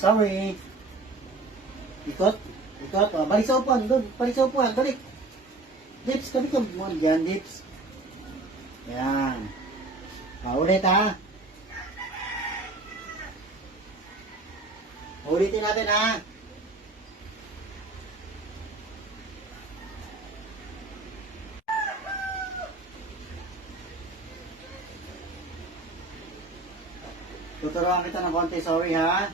Sorry. Ikot. Ikot. O, balik sa upuan. Doon. Balik sa upuan. Balik. Dips. Balik ka. Yan, dips. Yan. O, ulit ha. Ulitin natin ha. Tuturuan kita ng konti, sorry ha.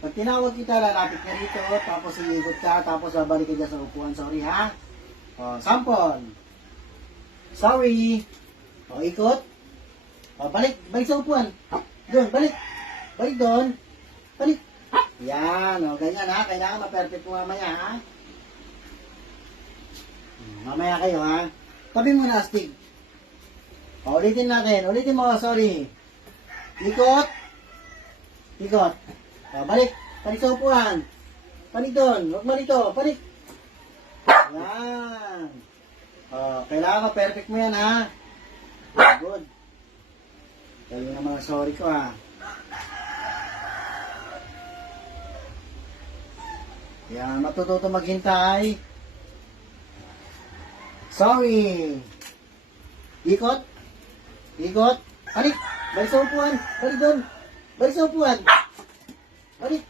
Pag tinawag kita, lalapit ka rito, tapos iikot ka, tapos babalik ka dyan sa upuan, sorry ha. O, sample. Sorry. O, ikot. O, balik, balik sa upuan. Doon, balik. Balik doon. Balik. Yan, o, ganyan ha. Kailangan ma-perfect mo mamaya ha. Mamaya kayo ha. Tabi mo na, astig. O, ulitin natin. Ulitin mo, sorry. Ikot. Ikot. O, balik. Balik sa upuan. Balik doon. Huwag malito. Balik. Yan. O, kailangan ka perfect mo yan ha. Good. Kayo na mga sorry ko ha. Yan. Matututo maghintay. Sorry. Ikot. Ikot. Balik. Balik sa upuan. Balik doon. Balik sa upuan. Balik.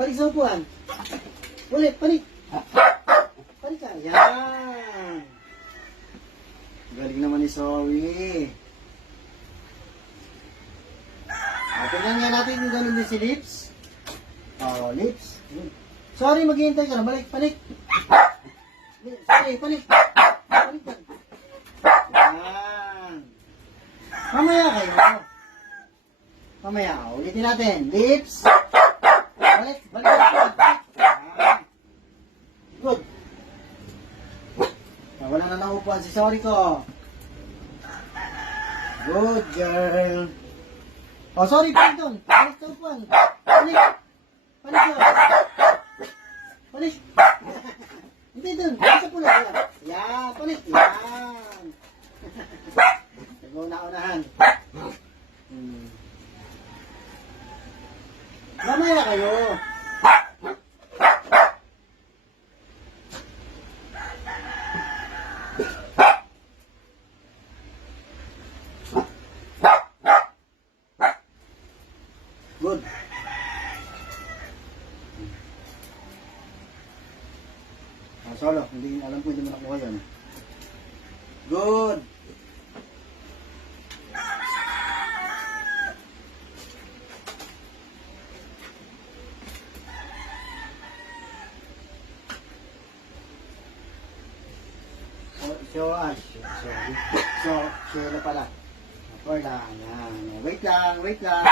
Balik sa upuan. Ulit. Balik. Balik ka. Yan. Galing naman ni Zoe. Tingnan nga natin kung ganun din si Lips. Oh, Lips. Sorry, maghihintay ka na. Balik. Balik. Sorry, balik. Balik ka. Yan. Mamaya kayo. Mamaya. Ulitin natin. Lips. Balik. Balik. Balik. Good. Wala na naupuan si sorry ko. Good girl. Oh, sorry pa doon. Balik sa upuan. Balik. Balik doon. Balik. Hindi doon. Balik sa pula. Yan. Balik. Yan. Nag-una-unahan. Mamaya kayo. Good. Solo, hindi alam ko hindi mo nakuha yan. Good. So, na pala. Ako lang. Yan. Wait lang. Wait lang.